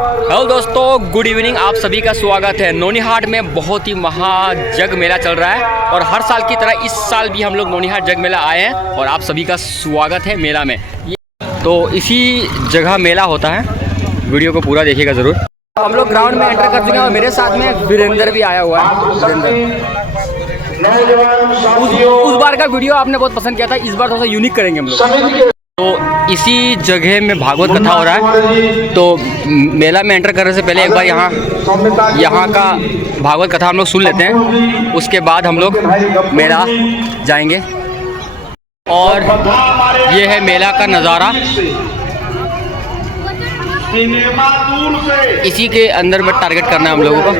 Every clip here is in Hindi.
हेलो दोस्तों, गुड इवनिंग। आप सभी का स्वागत है। नौनिहाट में बहुत ही महाजग मेला चल रहा है और हर साल की तरह इस साल भी हम लोग नौनिहाट जग मेला आए हैं और आप सभी का स्वागत है मेला में। तो इसी जगह मेला होता है, वीडियो को पूरा देखिएगा ज़रूर। हम लोग ग्राउंड में एंटर कर चुके हैं और मेरे साथ में वीरेंद्र भी आया हुआ है। उस बार का वीडियो आपने बहुत पसंद किया था, इस बार थोड़ा सा यूनिक करेंगे हम लोग। तो इसी जगह में भागवत कथा हो रहा है, तो मेला में एंटर करने से पहले एक बार यहाँ का भागवत कथा हम लोग सुन लेते हैं, उसके बाद हम लोग मेला जाएंगे। और ये है मेला का नज़ारा, इसी के अंदर में टारगेट करना है हम लोगों को।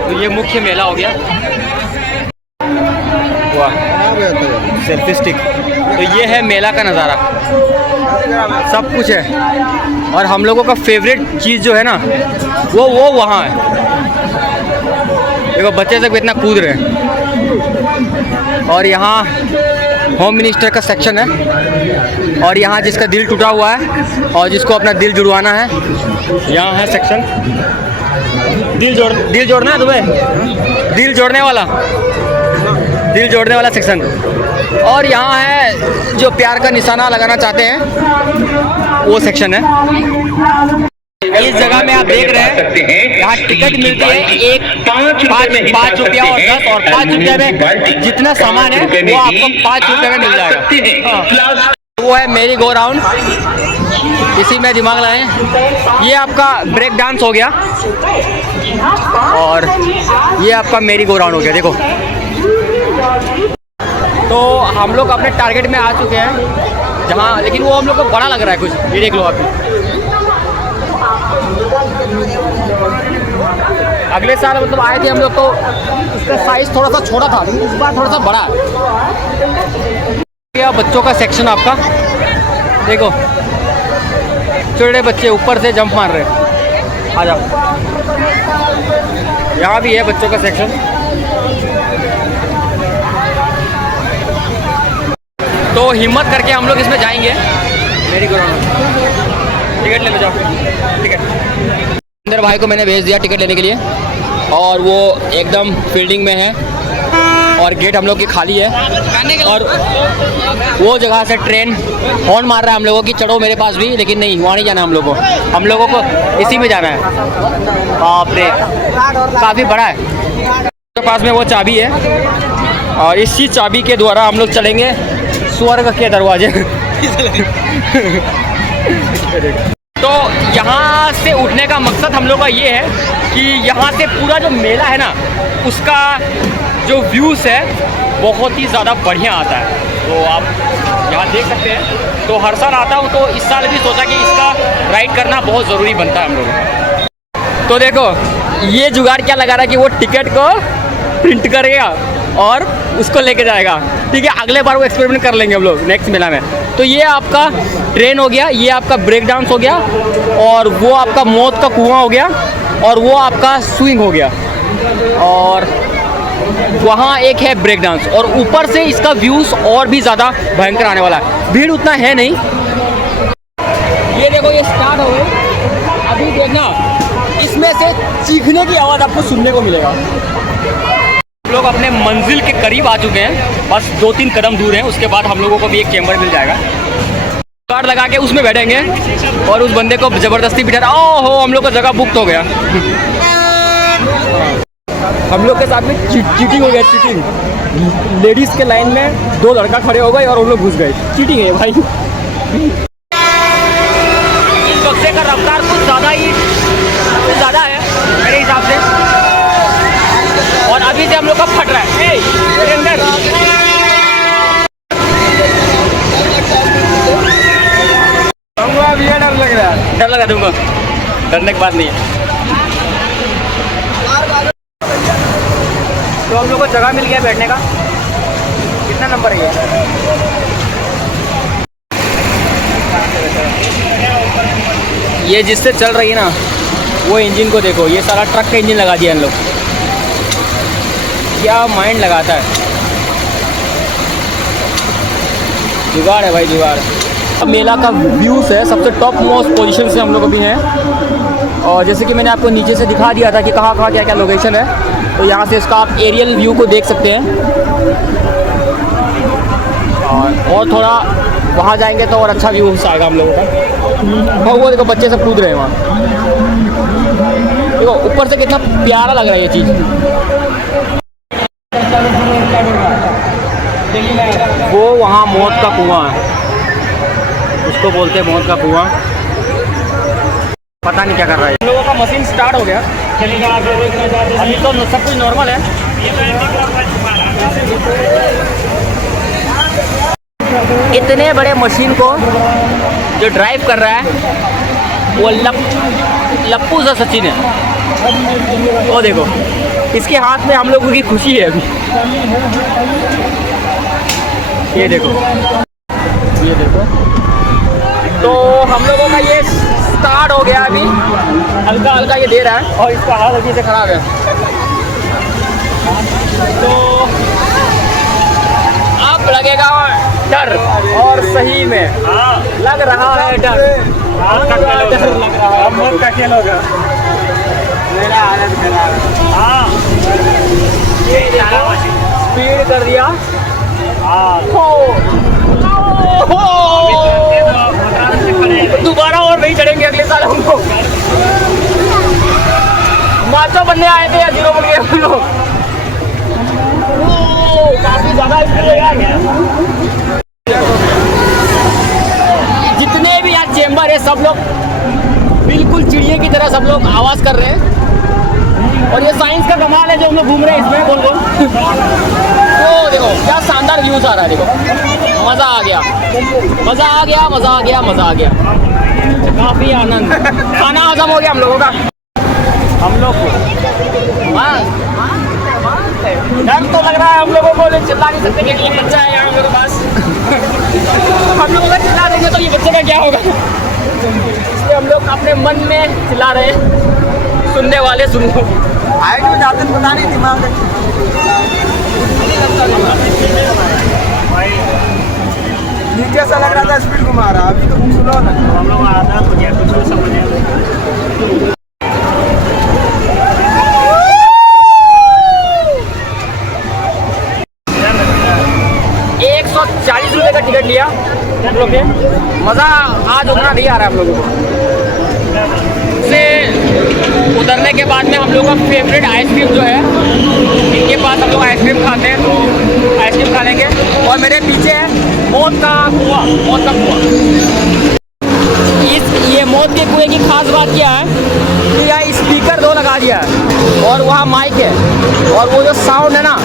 तो ये मुख्य मेला हो गया। वाह, सेल्फी स्टिक। तो ये है मेला का नज़ारा, सब कुछ है। और हम लोगों का फेवरेट चीज़ जो है ना, वो वहाँ है। देखो बच्चे सब कितना कूद रहे हैं। और यहाँ होम मिनिस्टर का सेक्शन है, और यहाँ जिसका दिल टूटा हुआ है और जिसको अपना दिल जुड़वाना है, यहाँ है सेक्शन। दिल जोड़ना है तुम्हें, दिल जोड़ने वाला सेक्शन। और यहाँ है जो प्यार का निशाना लगाना चाहते हैं, वो सेक्शन है। इस जगह में आप देख रहे हैं, यहाँ टिकट मिलती है एक 5 रुपया और 10, और 5 रुपये में जितना सामान है वो आपको 5 रुपये में मिल जाएगा। वो है मेरी गो राउंड, इसी में दिमाग लगाएं। ये आपका ब्रेक डांस हो गया और ये आपका मेरी गो राउंड हो गया। देखो, तो हम लोग अपने टारगेट में आ चुके हैं जहाँ, लेकिन वो हम लोग को बड़ा लग रहा है कुछ। ये देख लो आप, अगले साल मतलब आए थे हम लोग तो उसका साइज़ थोड़ा सा छोटा था, लेकिन इस बार थोड़ा सा बड़ा है। क्या बच्चों का सेक्शन आपका देखो, छोटे बच्चे ऊपर से जंप मार रहे हैं। आ जाओ, यहाँ भी है बच्चों का सेक्शन। तो हिम्मत करके हम लोग इसमें जाएंगे। मेरी ग्राउंड टिकट ले लो, जाओ टिकट। अंदर भाई को मैंने भेज दिया टिकट लेने के लिए, और वो एकदम फील्डिंग में है और गेट हम लोग की खाली है। और वो जगह से ट्रेन हॉर्न मार रहा है हम लोगों की, चढ़ो मेरे पास भी, लेकिन नहीं, वहाँ नहीं जाना हम लोगों को इसी में जाना है। बाप रे, काफ़ी बड़ा है। तो पास में वो चाबी है और इसी चाबी के द्वारा हम लोग चलेंगे स्वर्ग के दरवाजे। तो यहाँ से उठने का मकसद हम लोग का ये है कि यहाँ से पूरा जो मेला है ना, उसका जो व्यूज़ है बहुत ही ज़्यादा बढ़िया आता है। तो आप यहाँ देख सकते हैं। तो हर साल आता हूँ, तो इस साल भी सोचा कि इसका राइड करना बहुत ज़रूरी बनता है हम लोगों को। तो देखो ये जुगाड़ क्या लगा रहा है कि वो टिकट को प्रिंट करेगा और उसको लेके जाएगा। ठीक है, अगले बार वो एक्सपेरिमेंट कर लेंगे हम लोग नेक्स्ट मेला में। तो ये आपका ट्रेन हो गया, ये आपका ब्रेक डांस हो गया, और वो आपका मौत का कुआं हो गया, और वो आपका स्विंग हो गया, और वहाँ एक है ब्रेक डांस। और ऊपर से इसका व्यूज़ और भी ज़्यादा भयंकर आने वाला है। भीड़ उतना है नहीं। ये देखो, ये स्टार्ट हो गए। अभी देखना, इसमें से चीखने की आवाज़ आपको सुनने को मिलेगा। लोग अपने मंजिल के करीब आ चुके हैं, बस 2-3 कदम दूर हैं। उसके बाद हम लोगों को भी एक चेंबर मिल जाएगा। कार्ड लगा के उसमें बैठेंगे और उस बंदे को ज़बरदस्ती बिठा। ओहो, हम लोग का जगह बुक हो गया। हम लोग के साथ में चीटिंग हो गया, चीटिंग। लेडीज़ के लाइन में 2 लड़का खड़े हो गए और उन लोग घुस गए। चीटिंग है भाई। इस बक्से का रफ्तार कुछ ज़्यादा है मेरे हिसाब से, और अभी से हम लोग का फट रहा है। अभी ये डर लग रहा है। डर लगा तुमको? डरने की बात नहीं है। तो हम लोग को जगह मिल गया बैठने का। कितना नंबर है ये जिससे चल रही है ना, वो इंजन को देखो। ये सारा ट्रक का इंजन लगा दिया इन लोग। क्या माइंड लगाता है। जुगाड़ है भाई, जुगाड़। मेला का व्यूज़ है, सबसे टॉप मोस्ट पोजीशन से हम लोग अभी हैं। और जैसे कि मैंने आपको नीचे से दिखा दिया था कि कहाँ कहाँ क्या क्या लोकेशन है, तो यहाँ से इसका आप एरियल व्यू को देख सकते हैं। और थोड़ा वहाँ जाएंगे तो और अच्छा व्यू आएगा हम लोगों का। और वो देखो बच्चे सब कूद रहे हैं वहाँ, देखो ऊपर से कितना प्यारा लग रहा है ये चीज़। वो वहाँ मौत का कुआं है, उसको बोलते हैं मौत का कुआं। पता नहीं क्या कर रहा है। हम लोगों का मशीन स्टार्ट हो गया, अभी तो सब कुछ नॉर्मल है। इतने बड़े मशीन को जो ड्राइव कर रहा है वो लप्पू सा सचिन है। वो देखो इसके हाथ में हम लोगों की खुशी है अभी। ये देखो, ये देखो, तो हम लोगों का ये स्टार्ट हो गया अभी, हल्का हल्का ये दे रहा है और इसका हाथ अभी से खराब है। तो अब लगेगा डर, और सही में लग रहा है डर। डर लग रहा है। अब का खेल होगा, मेरा हालत खराब है। हाँ, ये स्पीड कर दिया। दोबारा और नहीं चढ़ेंगे अगले साल हमको। माचो बनने आए थे या जीरो बन गए हम लोग। काफी ज्यादा जितने भी यहाँ चेंबर है सब लोग बिल्कुल चिड़िया की तरह सब लोग आवाज कर रहे हैं। और ये साइंस का कमाल है जो हम लोग घूम रहे हैं इसमें। बोल बोल तो देखो क्या शानदार व्यूज आ रहा है। देखो मज़ा आ गया, मज़ा आ गया, मज़ा आ गया, मज़ा आ गया। काफ़ी आनंद, खाना हजम हो गया हम लोगों का। हम लोग को डर तो लग रहा है हम लोगों को, चिल्ला नहीं सकते क्योंकि ये बच्चा है यहाँ मेरे पास। हम लोग अगर चिल्ला देंगे तो ये बच्चे का क्या होगा, इसलिए हम लोग अपने मन में चिल्ला रहे हैं। सुनने वाले सुन लो। हाइट में जाते पता नहीं दिमाग नीचे सा लग रहा था, स्पीड घुमा रहा। अभी तो सुनो ना, हम लोग आ रहा था कुछ समझ 140 रुपये का टिकट लिया हम लोग ने। मज़ा आज उतना नहीं आ रहा है हम लोगों को। से उतरने के बाद में हम लोग का फेवरेट आइसक्रीम जो है, इनके पास हम लोग आइसक्रीम खाते हैं, तो आइसक्रीम खा लेंगे। और मेरे पीछे है मौत का कुआं, मौत का कुआं। ये मौत के कुएं की खास बात क्या है कि यहाँ स्पीकर 2 लगा दिया है और वहाँ माइक है, और वो जो साउंड है ना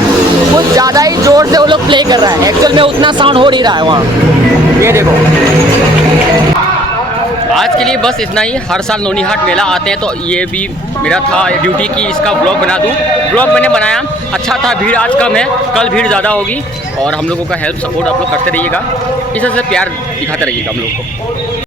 कुछ ज़्यादा ही ज़ोर से वो लोग प्ले कर रहा है। एक्चुअल में उतना साउंड हो नहीं रहा है वहाँ। ये देखो, आज के लिए बस इतना ही। हर साल नौनिहाट मेला आते हैं, तो ये भी मेरा था ड्यूटी की इसका ब्लॉग बना दूं। ब्लॉग मैंने बनाया, अच्छा था। भीड़ आज कम है, कल भीड़ ज़्यादा होगी। और हम लोगों का हेल्प सपोर्ट आप लोग करते रहिएगा, इस तरह से प्यार दिखाते रहिएगा हम लोग को।